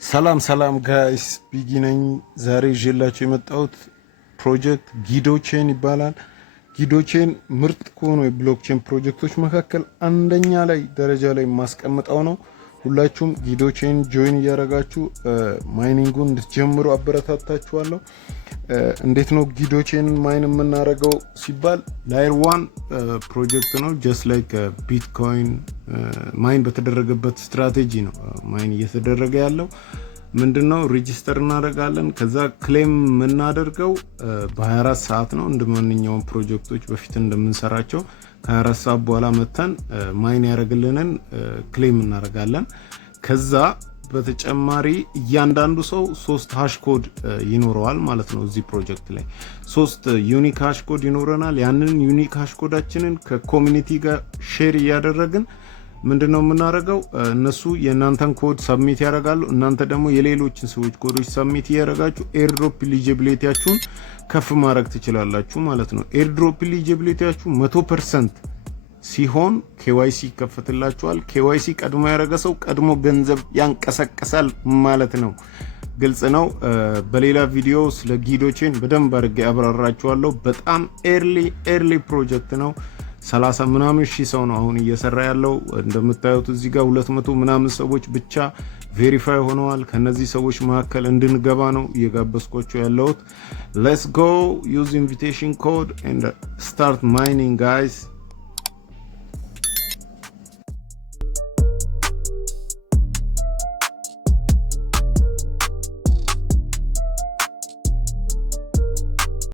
ሰላም ጋይስ ቢጊ ነኝ። ዛሬ ይዤላችሁ የመጣሁት ፕሮጀክት ጊዶቼን ይባላል። ጊዶቼን ምርጥ ከሆኑ የብሎክቼን ፕሮጀክቶች መካከል አንደኛ ላይ ደረጃ ላይ ማስቀምጠው ነው። ሁላችሁም ጊዶቼን ጆይን እያደረጋችሁ ማይኒንጉን እንድትጀምሩ አበረታታችኋለሁ። እንዴት ነው ጊዶቼን ማይን የምናደርገው ሲባል ላየር 1 ፕሮጀክት ነው። ጀስት ላይክ ቢትኮይን ማይን በተደረገበት ስትራቴጂ ነው ማይን እየተደረገ ያለው። ምንድነው ሬጂስተር እናደርጋለን። ከዛ ክሌም የምናደርገው በ24 ሰዓት ነው። እንደማንኛውም ፕሮጀክቶች በፊት እንደምንሰራቸው ከ24 ሰዓት በኋላ መተን ማይን ያደርግልንን ክሌም እናደርጋለን። ከዛ በተጨማሪ እያንዳንዱ ሰው 3 ሃሽ ኮድ ይኖረዋል ማለት ነው። እዚህ ፕሮጀክት ላይ 3 ዩኒክ ሃሽ ኮድ ይኖረናል። ያንን ዩኒክ ሃሽ ኮዳችንን ከኮሚኒቲ ጋር ሼር እያደረግን ምንድነው የምናደርገው? እነሱ የእናንተን ኮድ ሰብሚት ያደርጋሉ። እናንተ ደግሞ የሌሎችን ሰዎች ኮዶች ሰብሚት እያደረጋችሁ ኤርድሮፕ ኤሊጂቢሊቲያችሁን ከፍ ማድረግ ትችላላችሁ ማለት ነው። ኤርድሮፕ ኤሊጂቢሊቲያችሁ 100% ሲሆን ኬዋይሲ ይከፈትላችኋል። ኬዋይሲ ቀድሞ ያደረገ ሰው ቀድሞ ገንዘብ ያንቀሳቀሳል ማለት ነው። ግልጽ ነው። በሌላ ቪዲዮ ስለ ጊዶቼን በደንብ አድርጌ አብራራችኋለሁ። በጣም ኤርሊ ፕሮጀክት ነው። 30 ምናምን ሺህ ሰው ነው አሁን እየሰራ ያለው። እንደምታዩት እዚህ ጋር 200 ምናምን ሰዎች ብቻ ቬሪፋይ ሆነዋል። ከነዚህ ሰዎች መካከል እንድንገባ ነው እየጋበዝኳቸው ያለሁት። ሌትስ ጎ ዩዝ ኢንቪቴሽን ኮድ ኤንድ ስታርት ማይኒንግ ጋይስ።